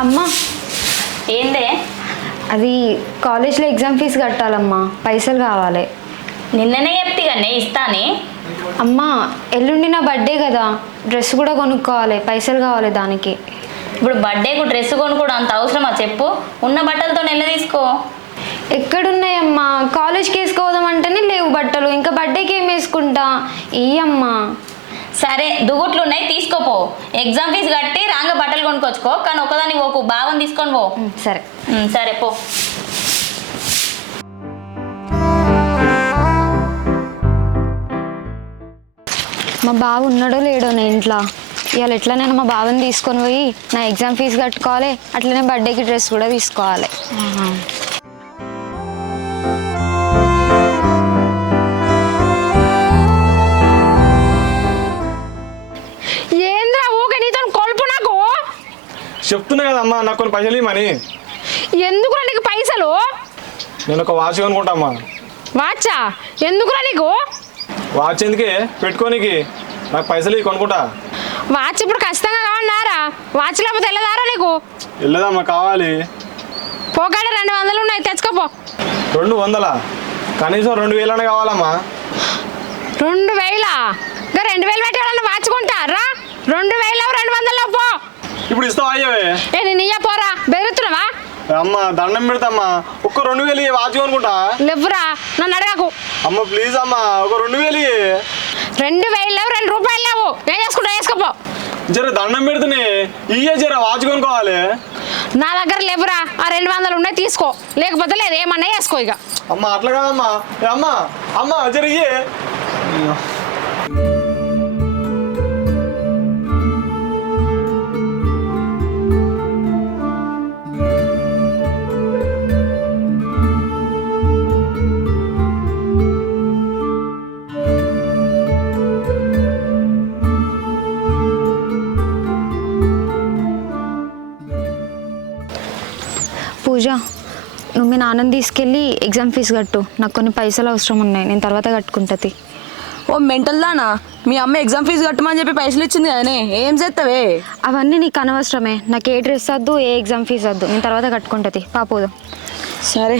అమ్మా ఏందే? అది కాలేజ్లో ఎగ్జామ్ ఫీజు కట్టాలమ్మా, పైసలు కావాలి. నిన్ననే చెప్తే కన్నే ఇస్తానే. అమ్మా ఎల్లుండి నా బర్త్డే కదా, డ్రెస్ కూడా కొనుక్కోవాలి, పైసలు కావాలి దానికి. ఇప్పుడు బర్త్డేకు డ్రెస్ కొనుక్కోవడం అంత అవసరమా చెప్పు? ఉన్న బట్టలతో నెల తీసుకో. ఎక్కడున్నాయమ్మా? కాలేజ్కి వేసుకోదామంటేనే లేవు బట్టలు, ఇంకా బర్త్డేకి ఏం వేసుకుంటా? ఇయ్యమ్మా. సరే దుగుట్లు ఉన్నాయి తీసుకోపో. ఎగ్జామ్ ఫీజు కట్టి రాంగ బట్టలు కొనుక్కొచ్చుకో, కానీ ఒకదాన్ని పోకు, బావని తీసుకొని పో. సరే సరే పో. మా బావ ఉన్నాడో లేడో నా ఇంట్లో. ఇవాళ ఎట్లనైనా మా బావని తీసుకొని పోయి నా ఎగ్జామ్ ఫీజు కట్టుకోవాలి, అట్లనే బర్త్డేకి డ్రెస్ కూడా తీసుకోవాలి. ఏంద్రా ఊకే నీతో కొలుపు నాకు? చెప్తున్నా కదమ్మా, నాకు కొన్ని పైసలు ఇవ్వమని. ఎందుకురా నీకు పైసలు? నేను ఒక వాచ్ కొనుక్కుంటామ్మా. వాచా? ఎందుకురా నీకు వాచ్ ఎందుకే? పెట్టుకోనికి నాకు పైసలు ఇవి కొనుక్కుంటా. వాచ్ ఇప్పుడు ఖచ్చితంగా కావాలన్నారా? వాచ్ లేకపోతే వెళ్ళదారా నీకు? వెళ్ళదమ్మా, కావాలి. పోకాడ 200 ఉన్నాయి, తెచ్చుకోపో. 200? కనీసం 2000 కావాలమ్మా. 2000? ఇంకా 2000 పెట్టి వాళ్ళని వాచ్ కొంటారా? 2000 200 పో. ఇప్పుడు ఇస్తావా? అయ్యవే నేను ఇయ్య పోరా, బెదురుతున్నావా? అమ్మ దండం పెడతామ్మా, ఒక్క 2000 వాచ్ కొనుక్కుంటా. లేవురా, నన్ను అడగకు. అమ్మ ప్లీజ్ అమ్మా, ఒక 2000. 2000 2 రూపాయలు లేవు, ఏం చేసుకుంటా వేసుకోపో. జర దండం పెడుతునే ఇయ్యే, జర వాచ్ కొనుక్కోవాలి. నా దగ్గర లేవురా, ఆ 200 ఉన్నాయి తీసుకో, లేకపోతే లేదు, ఏమన్నా వేసుకో ఇక. అమ్మ అట్లా కాదమ్మా. అమ్మ అమ్మ జర ఇయ్యే. పూజ, నువ్వు మీ నాన్నని తీసుకెళ్ళి ఎగ్జామ్ ఫీజు కట్టు, నాకు కొన్ని పైసలు అవసరం ఉన్నాయి, నేను తర్వాత కట్టుకుంటుంది. ఓ మెంటల్ దానా, మీ అమ్మ ఎగ్జామ్ ఫీజు కట్టమని చెప్పి పైసలు ఇచ్చింది కదనే, ఏం చేస్తావే? అవన్నీ నీకు అనవసరమే, నాకు ఏ డ్రెస్ వద్దు, ఏ ఎగ్జామ్ ఫీజు వద్దు, నేను తర్వాత కట్టుకుంటుంది. పాపోదు. సరే.